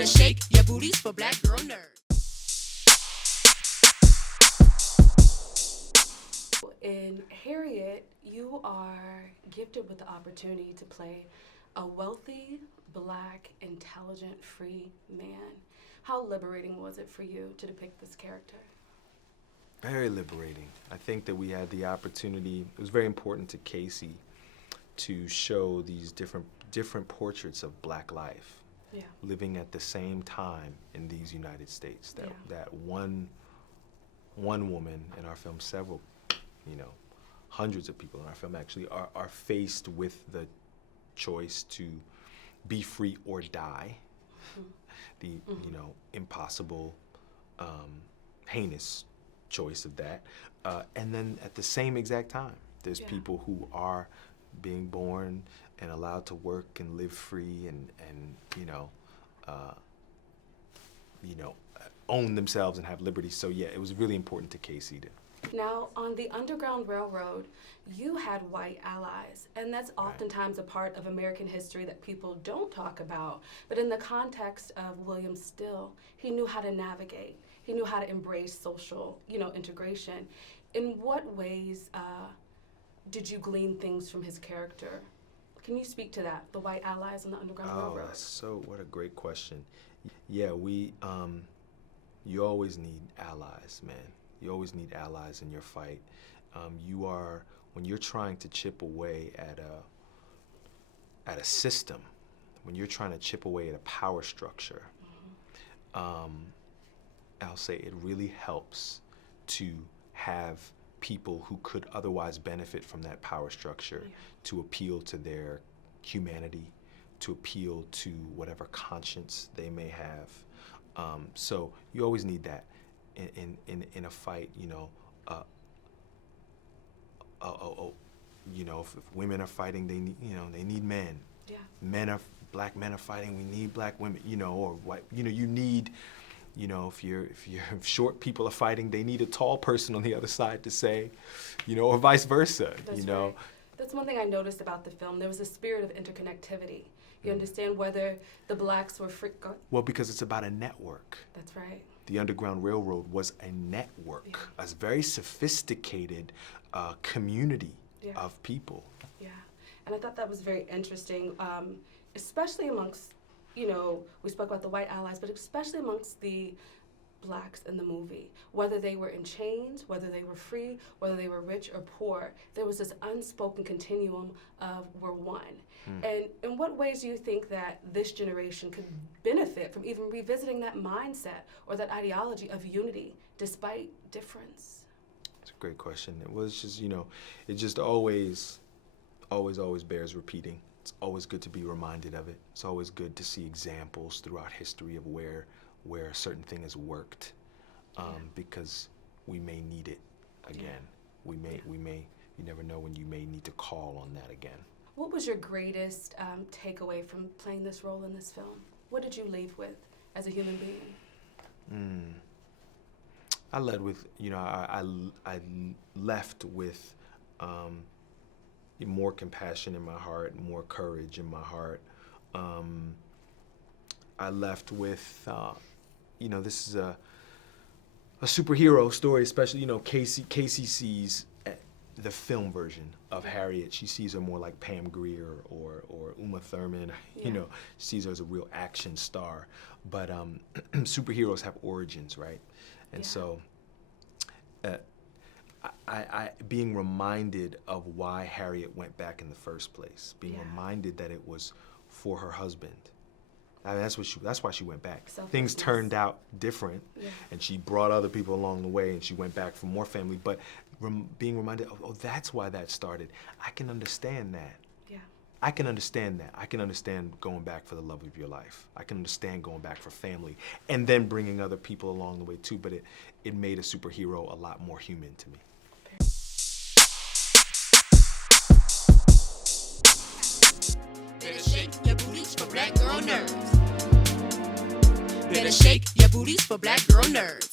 Better shake your booties for black girl nerds. In Harriet, you are gifted with the opportunity to play a wealthy, black, intelligent, free man. How liberating was it for you to depict this character? Very liberating. I think that we had the opportunity, it was very important to Casey to show these different portraits of black life, living at the same time in these United States. That one woman in our film, several, hundreds of people in our film actually are faced with the choice to be free or die. The impossible, heinous choice of that. And then at the same exact time, there's people who are being born and allowed to work and live free and own themselves and have liberty. So yeah, it was really important to Casey to. Now, on the Underground Railroad, you had white allies, and that's oftentimes a part of American history that people don't talk about. But in the context of William Still, he knew how to navigate. He knew how to embrace social, integration. In what ways did you glean things from his character? Can you speak to that, the white allies on the Underground Railroad? What a great question. Yeah, you always need allies, man. You always need allies in your fight. When you're trying to chip away at a system, when you're trying to chip away at a power structure, I'll say it really helps to have people who could otherwise benefit from that power structure to appeal to their humanity, to appeal to whatever conscience they may have. So you always need that in a fight. If women are fighting, they need men. Yeah. Black men are fighting, we need black women. Or white. You need. If short people are fighting, they need a tall person on the other side to say, or vice versa. That's right. That's one thing I noticed about the film. There was a spirit of interconnectivity. You understand whether the blacks were free. Well, because it's about a network. That's right. The Underground Railroad was a network, a very sophisticated community of people. Yeah, and I thought that was very interesting, especially amongst, we spoke about the white allies, but especially amongst the blacks in the movie. Whether they were in chains, whether they were free, whether they were rich or poor, there was this unspoken continuum of we're one. And in what ways do you think that this generation could benefit from even revisiting that mindset or that ideology of unity despite difference? It's a great question. It was just, it just always bears repeating. It's always good to be reminded of it. It's always good to see examples throughout history of where a certain thing has worked, because we may need it again. You never know when you may need to call on that again. What was your greatest takeaway from playing this role in this film? What did you leave with as a human being? I led with, I left with more compassion in my heart, more courage in my heart. I left with, this is a superhero story, especially, Casey sees the film version of Harriet. She sees her more like Pam Grier or Uma Thurman. She sees her as a real action star. But superheroes have origins, right? And so I being reminded of why Harriet went back in the first place, being reminded that it was for her husband. I mean, that's why she went back. Things turned out different, and she brought other people along the way, and she went back for more family. But being reminded, that's why that started. I can understand that. Yeah. I can understand that. I can understand going back for the love of your life. I can understand going back for family, and then bringing other people along the way too. But it made a superhero a lot more human to me. Better shake your booties for black girl nerds. Better shake your booties for black girl nerds.